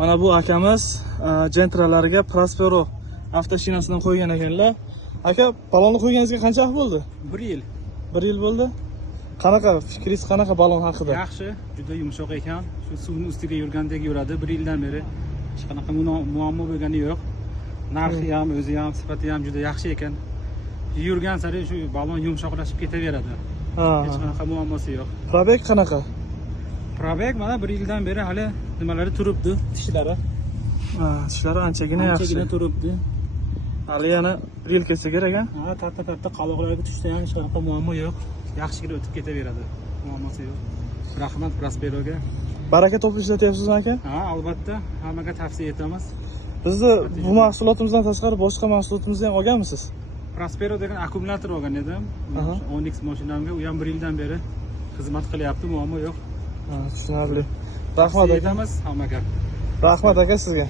Mana bu akamiz Gentralariga Prospero avtoshinasidan qo'ygan ekanlar. Aka, balonni qo'yganingizga qancha vaqt bo'ldi? 1 yil. 1 yil bo'ldi. Qanaqa fikringiz qanaqa balon haqida? Yaxshi, juda yumshoq ekan. Shu suvning ustida yurgandek yuradi. 1 yildan beri hech qanaqa muammo bo'lgani yo'q. Narxi ham, o'zi ham, sifati ham juda yaxshi ekan. Yurgan sari shu balon yumshoqlashib ketaveradi. Hech qanaqa muammosi yo'q. Probek qanaqa? Probek mana 1 yildan beri hali nimalari turibdi, tishlari. Tishlari anchagina yaxshi. Anchagina turibdi. Hali yana 1 yil ketsa kerak a? Ha, katta qaloqlarga tushsa ham hech qanaqa muammo yo'q. Yaxshigina o'tib ketaveradi. Muammosi yo'q. Rahmat Prosperoga. Baraka topib ishlatyapsizmi aka? Ha, albatta, hammaga tavsiya etamiz. Bizni bu mahsulotimizdan tashqari boshqa mahsulotimizni ham olganmisiz? Prospero degan akkumulyator olgan edim. Onyx mashinamga u ham 1 yildan beri xizmat qilyapti, muammo yo'q. Tushunarli. Rahmat aka. Hammaga. Rahmat aka sizga.